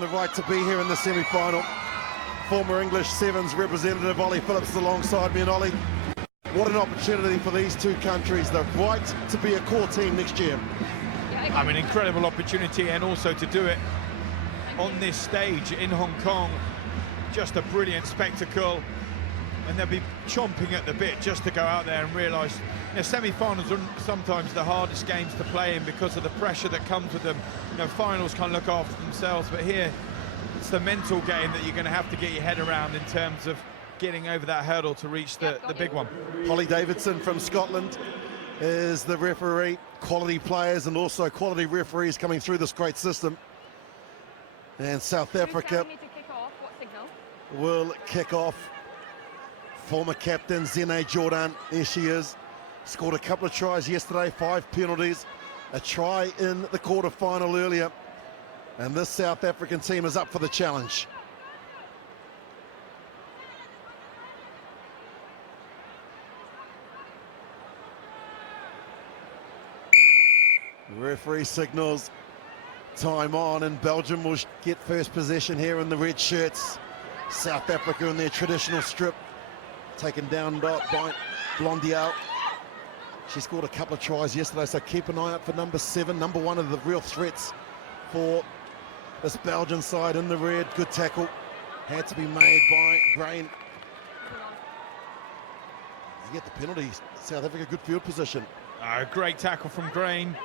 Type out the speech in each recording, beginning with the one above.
The right to be here in the semi-final. Former English Sevens representative Ollie Phillips is alongside me, and Ollie, what an opportunity for these two countries. The right to be a core team next year. I mean, incredible opportunity, and also to do it on this stage in Hong Kong. Just a brilliant spectacle, and they'll be chomping at the bit just to go out there and realise, you know, semi-finals are sometimes the hardest games to play in because of the pressure that comes with them. You know, finals can't look after themselves, but here it's the mental game that you're going to have to get your head around in terms of getting over that hurdle to reach the big one. Holly Davidson from Scotland is the referee. Quality players and also quality referees coming through this great system. And South Africa will kick off. Former captain Zine Jordan, there she is. Scored a couple of tries yesterday, 5 penalties, a try in the quarter-final earlier. And this South African team is up for the challenge. Referee signals time on, and Belgium will get first possession here in the red shirts. South Africa in their traditional strip, taken down by Blondiel. She scored a couple of tries yesterday, so keep an eye out for number 7, number 1 of the real threats for this Belgian side in the red. Good tackle, had to be made by Grain. They get the penalties. South Africa, good field position. Great tackle from Grain.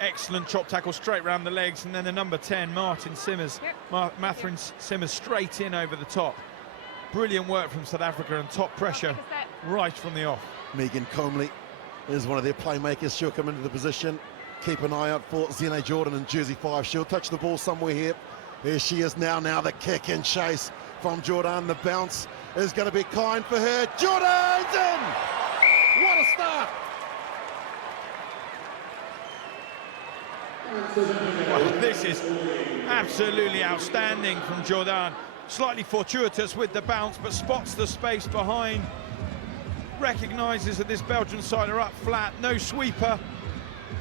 Excellent chop tackle straight round the legs, and then the number 10, Martin Simmers, Mathurin Simmers, straight in over the top. Brilliant work from South Africa, and top pressure right from the off. Megan Comley is one of their playmakers. She'll come into the position. Keep an eye out for Zine Jordan in jersey 5. She'll touch the ball somewhere here. There she is now. Now the kick and chase from Jordan. The bounce is going to be kind for her. Jordan's in! What a start! Well, this is absolutely outstanding from Jordan. Slightly fortuitous with the bounce, but spots the space behind. Recognises that this Belgian side are up flat. No sweeper.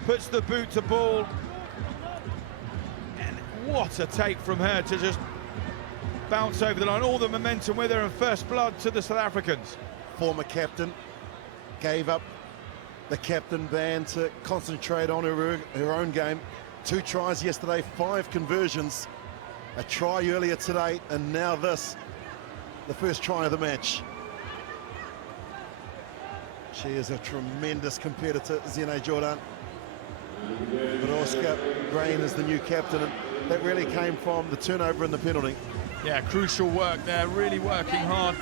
Puts the boot to ball. And what a take from her to just bounce over the line. All the momentum with her, and first blood to the South Africans. Former captain gave up the captain band to concentrate on her own game. 2 tries yesterday, 5 conversions, a try earlier today, and now this, the first try of the match. She is a tremendous competitor, Zine Jordan. But Oscar Grain is the new captain, and that really came from the turnover and the penalty. Yeah, crucial work there, really working hard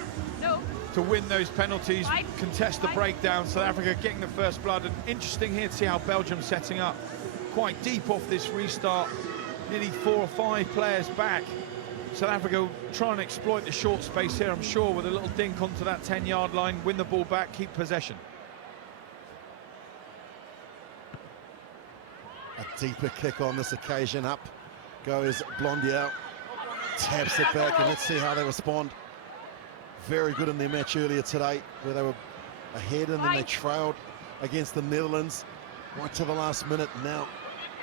to win those penalties, contest the breakdown. South Africa getting the first blood, and interesting here to see how Belgium's setting up. Quite deep off this restart, nearly 4 or 5 players back. South Africa trying to exploit the short space here, I'm sure, with a little dink onto that 10-yard line, win the ball back, keep possession. A deeper kick on this occasion. Up goes Blondiel, taps it back, and let's see how they respond. Very good in their match earlier today, where they were ahead and then they trailed against the Netherlands right to the last minute. Now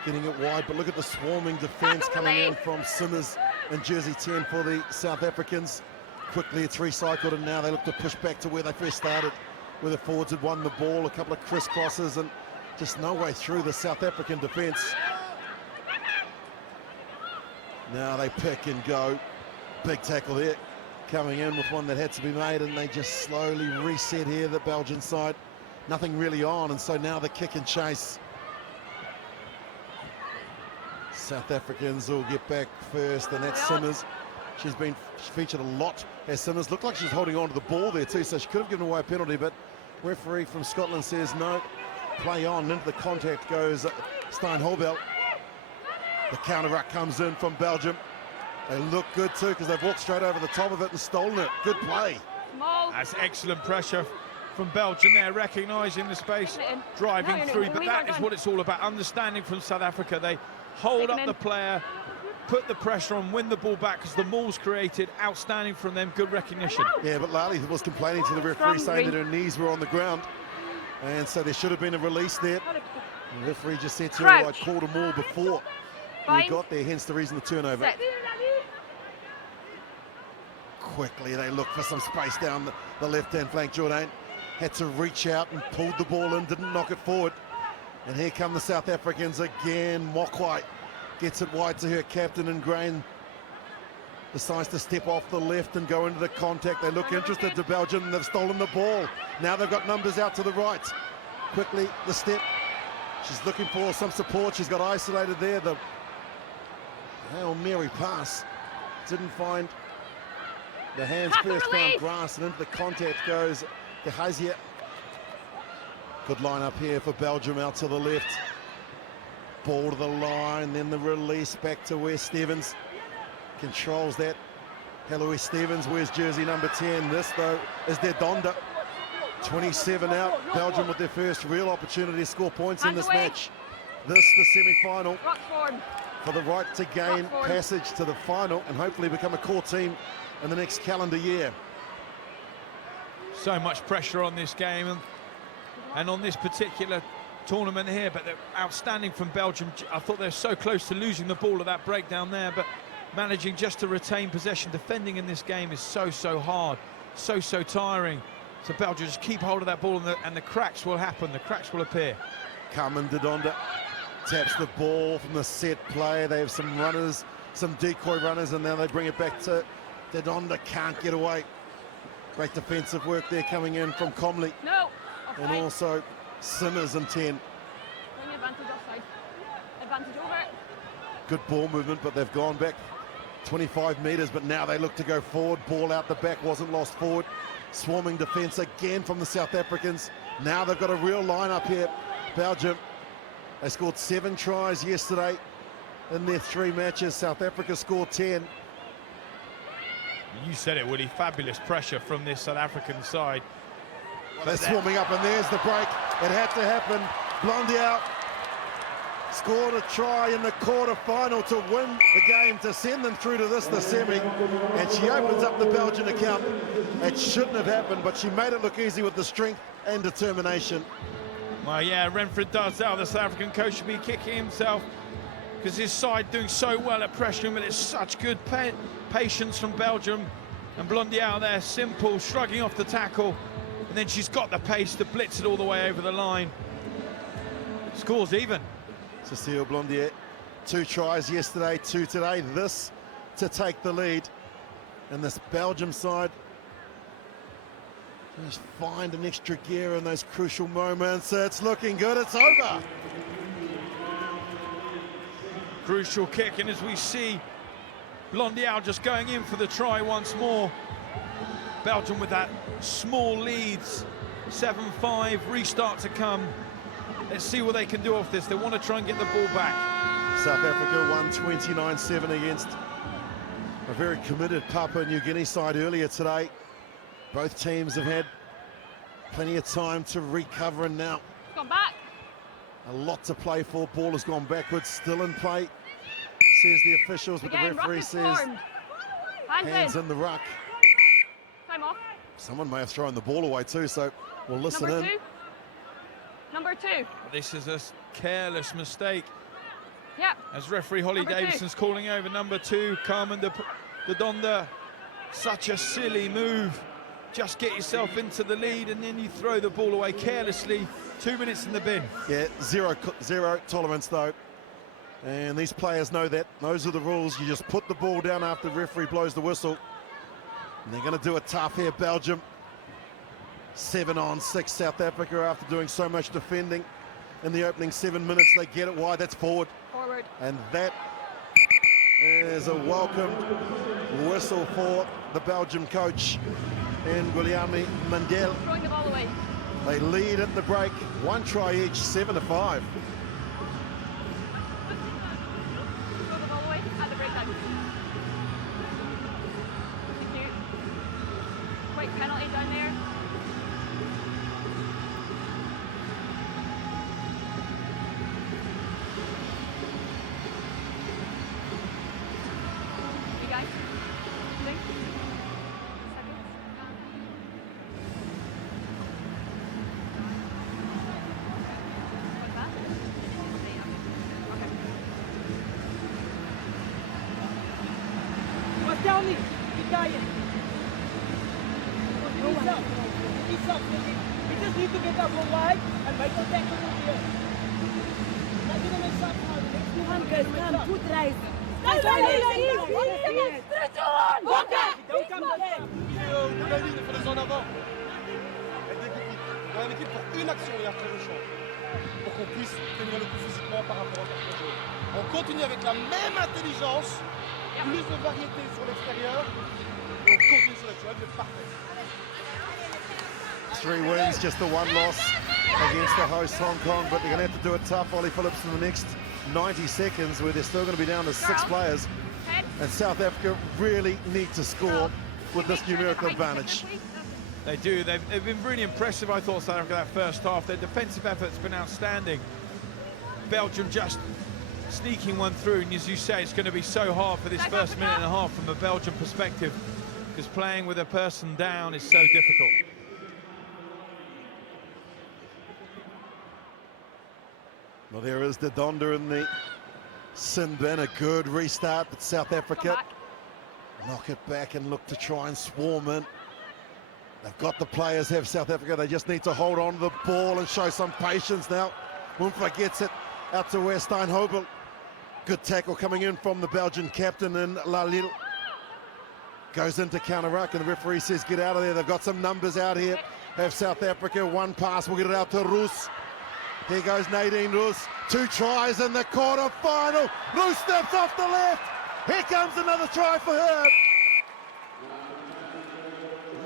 getting it wide, but look at the swarming defence coming in from Simmers and jersey 10 for the South Africans. Quickly it's recycled, and now they look to push back to where they first started, where the forwards had won the ball. A couple of crisscrosses and just no way through the South African defence. Now they pick and go. Big tackle there, coming in with one that had to be made, and they just slowly reset here, the Belgian side. Nothing really on, and so now the kick and chase. South Africans will get back first, and that's Simmers. She's been featured a lot as Simmers. Looked like she's holding on to the ball there too, so she could have given away a penalty, but referee from Scotland says no. Play on. Into the contact goes Stein Holbel. The counter-ruck comes in from Belgium. They look good too, because they've walked straight over the top of it and stolen it. Good play. That's excellent pressure from Belgium there, recognising the space, driving through, but that is what it's all about, understanding from South Africa. They hold up the player, put the pressure on, win the ball back, because the maul's created. Outstanding from them, good recognition. Yeah, but Lali was complaining to the referee, saying that her knees were on the ground, and so there should have been a release there. The referee just said to her, I called a maul before we got there, hence the reason the turnover. Quickly, they look for some space down the left-hand flank. Jourdain had to reach out and pulled the ball in, didn't knock it forward. And here come the South Africans again. Mokwai gets it wide to her captain, and Grain decides to step off the left and go into the contact. They look interested to Belgium, and they've stolen the ball. Now they've got numbers out to the right. Quickly, the step. She's looking for some support. She's got isolated there. The Hail Mary pass didn't find the hands first, found grass, and into the contact goes Gehazier. Good line up here for Belgium out to the left. Ball to the line, then the release back to Wes Stevens. Controls that. Hello, Stevens. Where's jersey number 10? This, though, is their Donda. 27 out. Belgium with their first real opportunity to score points in this match. This, the semi-final, for the right to gain passage to the final and hopefully become a core team in the next calendar year. So much pressure on this game and on this particular tournament here, but they're outstanding from Belgium. I thought they're so close to losing the ball at that breakdown there, but managing just to retain possession. Defending in this game is so hard, so tiring. So Belgium just keep hold of that ball, and the cracks will happen, the cracks will appear. Carmen de Donda taps the ball from the set play. They have some runners, some decoy runners, and now they bring it back to de Donda. Can't get away. Great defensive work there coming in from Comley. No. And also Simmers in 10. Advantage offside. Advantage over. Good ball movement, but they've gone back 25 metres, but now they look to go forward. Ball out the back, wasn't lost forward. Swarming defence again from the South Africans. Now they've got a real line-up here. Belgium, they scored 7 tries yesterday in their 3 matches. South Africa scored 10. You said it, Woody. Fabulous pressure from this South African side. They're swarming up, and there's the break. It had to happen. Blondiau scored a try in the quarter-final to win the game, to send them through to the semi, and she opens up the Belgian account. It shouldn't have happened, but she made it look easy with the strength and determination. Well, yeah, Renfred Darzell, the South African coach, should be kicking himself because his side doing so well at pressuring, but it's such good patience from Belgium. And Blondiau there, simple, shrugging off the tackle, and then she's got the pace to blitz it all the way over the line. Scores even. Cecile Blondiau, 2 tries yesterday, 2 today. This to take the lead. And this Belgium side just find an extra gear in those crucial moments. It's looking good, it's over. Crucial kick, and as we see Blondiau just going in for the try once more. Belgium with that small leads, 7-5, restart to come. Let's see what they can do off this. They want to try and get the ball back. South Africa won 29-7 against a very committed Papua New Guinea side earlier today. Both teams have had plenty of time to recover, and now Gone back. a lot to play for. Ball has gone backwards, still in play, says the officials, but Again, the referee ruck is says formed. hands in the ruck. Time off. Someone may have thrown the ball away too, so we'll listen Number in. 2. Number 2. This is a careless mistake. Yep. As referee Holly Number 2. Davidson's calling over number 2, Carmen de Donda. Such a silly move. Just get yourself into the lead and then you throw the ball away carelessly. 2 minutes in the bin. Yeah, zero tolerance though. And these players know that. Those are the rules. You just put the ball down after the referee blows the whistle. And they're going to do it tough here, Belgium. 7-on-6 South Africa after doing so much defending. In the opening 7 minutes, they get it wide. That's forward. Forward. And that is a welcomed whistle for the Belgium coach and Guilherme Mandel. Throwing the ball away. They lead at the break. 1 try each, 7-5. Throw the ball away at the break time. Thank you. Quick penalty down there. You guys? Think? Seconds? What's that? Okay. Martelli, Italian. Ease up. Ease up. We just need to get up from wide and make the tackle from here. Not gonna mess up now. The next one, guys, come. Good rise. Don't come back. De la ligne, il faut les en avant. Elle découpe. On a une équipe pour une action et après le champ. Pour qu'on puisse tenir le coup physiquement par rapport au carton jaune. On continue avec la même intelligence, plus de variété sur l'extérieur. Et on continue sur l'extérieur, c'est parfait. 3 wins, just the 1 loss against the host Hong Kong, but they're going to have to do it tough, Ollie Phillips, in the next 90 seconds, where they're still going to be down to 6 players. And South Africa really need to score with this numerical advantage. They do. They've been really impressive, I thought, South Africa, that first half. Their defensive effort's been outstanding. Belgium just sneaking one through, and as you say, it's going to be so hard for this first minute and a half from a Belgian perspective, because playing with a person down is so difficult. Well, there is the Donda in the sin bin. A good restart, but South Africa knock it back and look to try and swarm in. They've got the players, have South Africa. They just need to hold on to the ball and show some patience now. Mumfa gets it out to Weststein Hobel. Good tackle coming in from the Belgian captain in Lalil. Goes into counter-ruck, and the referee says get out of there. They've got some numbers out here. Have South Africa, 1 pass, we'll get it out to Roos. Here goes Nadine Roos, 2 tries in the quarter-final. Roos steps off the left. Here comes another try for her.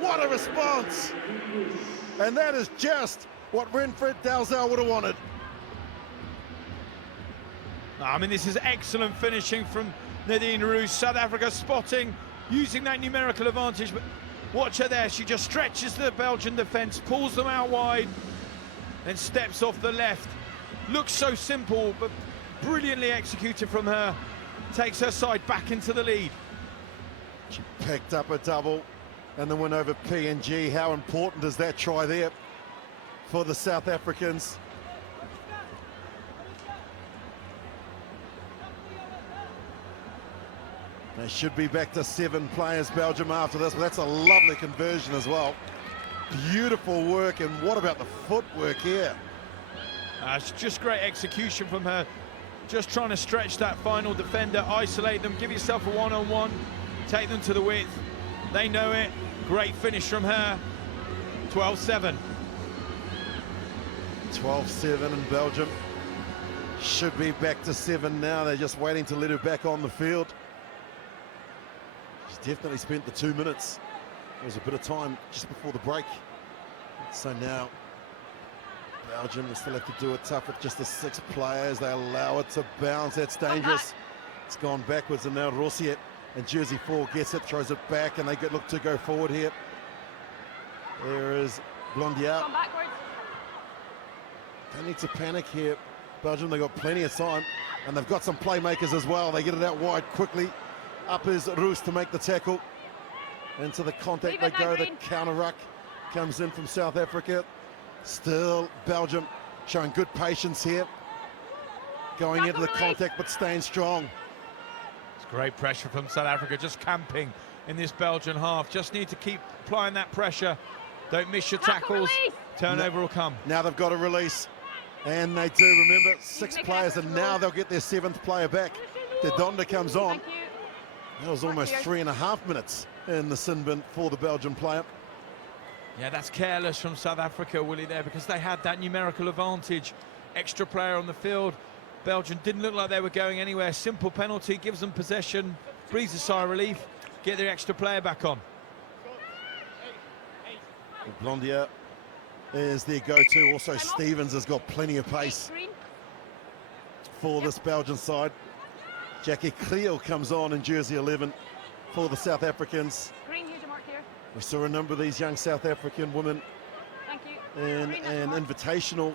What a response. And that is just what Renfred Dalzell would have wanted. I mean, this is excellent finishing from Nadine Roos. South Africa spotting, using that numerical advantage, but watch her there. She just stretches the Belgian defence, pulls them out wide, then steps off the left. Looks so simple, but brilliantly executed from her. Takes her side back into the lead. She picked up a double and the win over PNG. How important is that try there for the South Africans? They should be back to 7 players, Belgium, after this, but that's a lovely conversion as well. Beautiful work, and what about the footwork here? It's just great execution from her. Just trying to stretch that final defender, isolate them, give yourself a one-on-one, take them to the width. They know it. Great finish from her. 12-7. 12-7, and Belgium should be back to 7 now. They're just waiting to let her back on the field. She's definitely spent the 2 minutes. There was a bit of time just before the break. So now Belgium will still have to do it tough with just the 6 players. They allow it to bounce. That's dangerous. It's gone backwards, and now Rossier and jersey 4 gets it, throws it back, and they look to go forward here. There is Blondier. Don't need to panic here. Belgium, they've got plenty of time, and they've got some playmakers as well. They get it out wide quickly. Up is Roos to make the tackle. Into the contact they go. The counter-ruck comes in from South Africa. Still Belgium showing good patience here. Going into the contact, but staying strong. It's great pressure from South Africa, just camping in this Belgian half. Just need to keep applying that pressure. Don't miss your tackles. Turnover will come. Now they've got to release, and they do. Remember, 6 players, and now they'll get their 7th player back. The Donda comes on. That was almost 3.5 minutes in the sin bin for the Belgian player. Yeah, that's careless from South Africa, Willie, there, because they had that numerical advantage. Extra player on the field. Belgium didn't look like they were going anywhere. Simple penalty, gives them possession, breathes a sigh of relief, get their extra player back on. Blondier is their go-to. Also, Stevens has got plenty of pace for this Belgian side. Jackie Creel comes on in jersey 11 for the South Africans. We saw a number of these young South African women in an invitational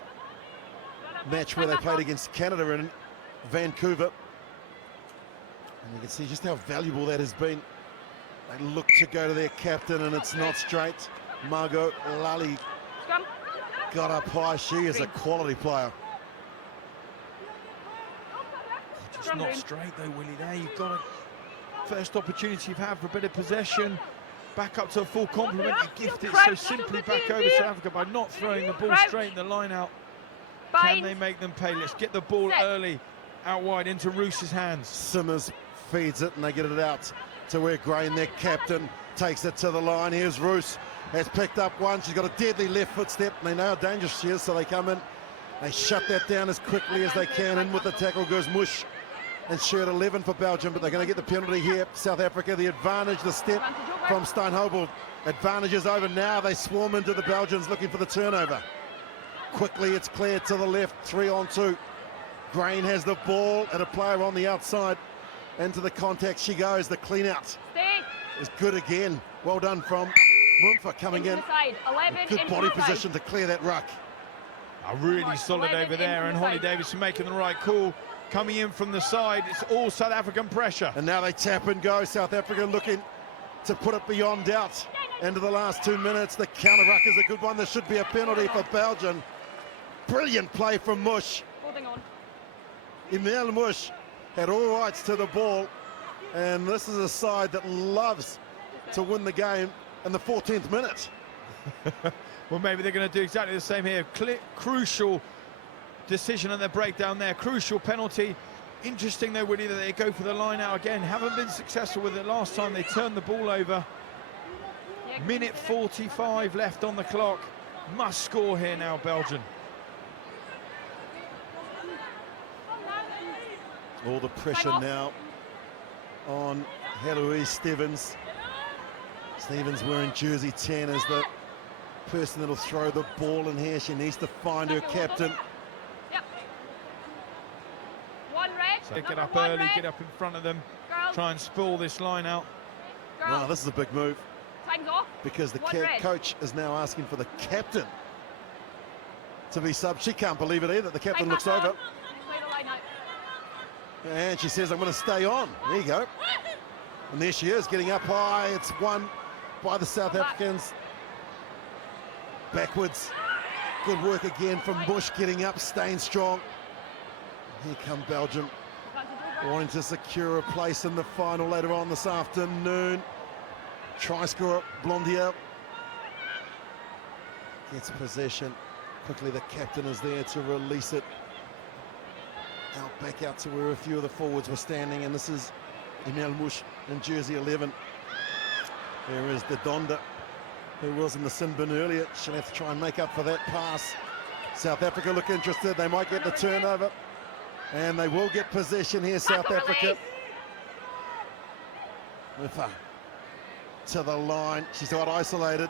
match where they played against Canada in Vancouver. And you can see just how valuable that has been. They look to go to their captain, and it's not straight. Margot Lally got up high. She is a quality player. Just not straight though, Willie, there. You've got a first opportunity you've had for a bit of possession. back up to a full complement and gift it so simply back over South Africa by not throwing the ball straight in the line out. Can they make them pay? Let's get the ball early, out wide into Roos's hands. Simmers feeds it and they get it out to where Grain, their captain, takes it to the line. Here's Roos, has picked up one. She's got a deadly left foot step and they know how dangerous she is, so they come in. They shut that down as quickly as they can. In with the tackle goes Mush and shirt 11 for Belgium, but they're going to get the penalty here. South Africa, the advantage, the step from Steinhobel. Advantage is over now. They swarm into the Belgians looking for the turnover. Quickly, it's cleared to the left, 3-on-2. Grain has the ball and a player on the outside. Into the contact she goes. The clean out is good again. Well done from Mumfa coming in. Good body position to clear that ruck. Really solid over there, and Holly Davidson making the right call. Coming in from the side, it's all South African pressure. And now they tap and go. South Africa looking to put it beyond doubt. Into the last 2 minutes, the counter ruck is a good one. There should be a penalty for Belgium. Brilliant play from Mush. Holding on. Emil Mush had all rights to the ball, and this is a side that loves to win the game in the 14th minute. Well, maybe they're going to do exactly the same here. Crucial decision on their breakdown there. Crucial penalty. Interesting though, Woody, that they go for the line out again. Haven't been successful with it last time they turned the ball over. Minute 45 left on the clock. Must score here now, Belgium. All the pressure now on Heloise Stevens. Stevens wearing jersey 10 as the person that'll throw the ball in here. She needs to find her captain. Yep. One red. So get up early, get up in front of them. Girls. Try and spoil this line out. Wow, this is a big move. Time's off. Because the Red. coach is now asking for the captain to be subbed. She can't believe it either. The captain looks over. Play the line out. And she says, I'm going to stay on. There you go. And there she is, getting up high. It's won by the South Africans. Backwards. Good work again from Bush, getting up, staying strong. Here come Belgium, wanting to secure a place in the final later on this afternoon. Try scorer, Blondier. Gets possession. Quickly, the captain is there to release it. Back out to where a few of the forwards were standing, and this is Emil Mush in jersey 11. There is the Donda, who was in the sin bin earlier. She'll have to try and make up for that pass. South Africa look interested. They might get the turnover, and they will get possession here, South Africa. With her to the line. She's got isolated.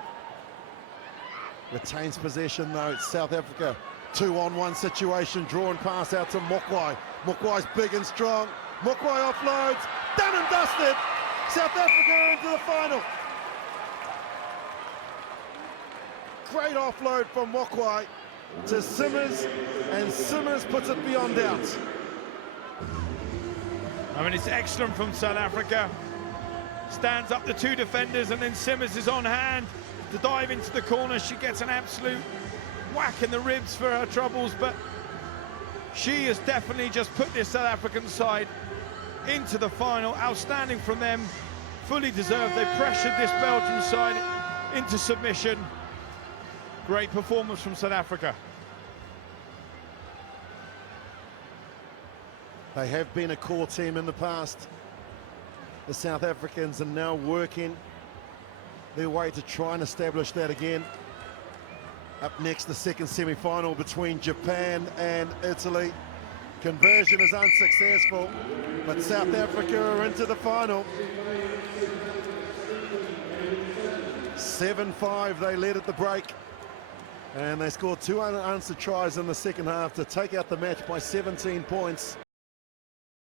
Retains possession, though. It's South Africa. 2-on-1 situation, drawn pass out to Mokwai. Mokwai's big and strong. Mokwai offloads, done and dusted. South Africa into the final. Great offload from Mokwai to Simmers, and Simmers puts it beyond doubt. I mean, it's excellent from South Africa. Stands up the two defenders, and then Simmers is on hand to dive into the corner. She gets an absolute whack in the ribs for her troubles, but she has definitely just put this South African side into the final. Outstanding from them, fully deserved. They pressured this Belgian side into submission. Great performance from South Africa. They have been a core team in the past. The South Africans are now working their way to try and establish that again. Up next, the second semi-final between Japan and Italy. Conversion is unsuccessful, but South Africa are into the final. 7-5 they led at the break, and they scored 2 unanswered tries in the second half to take out the match by 17 points.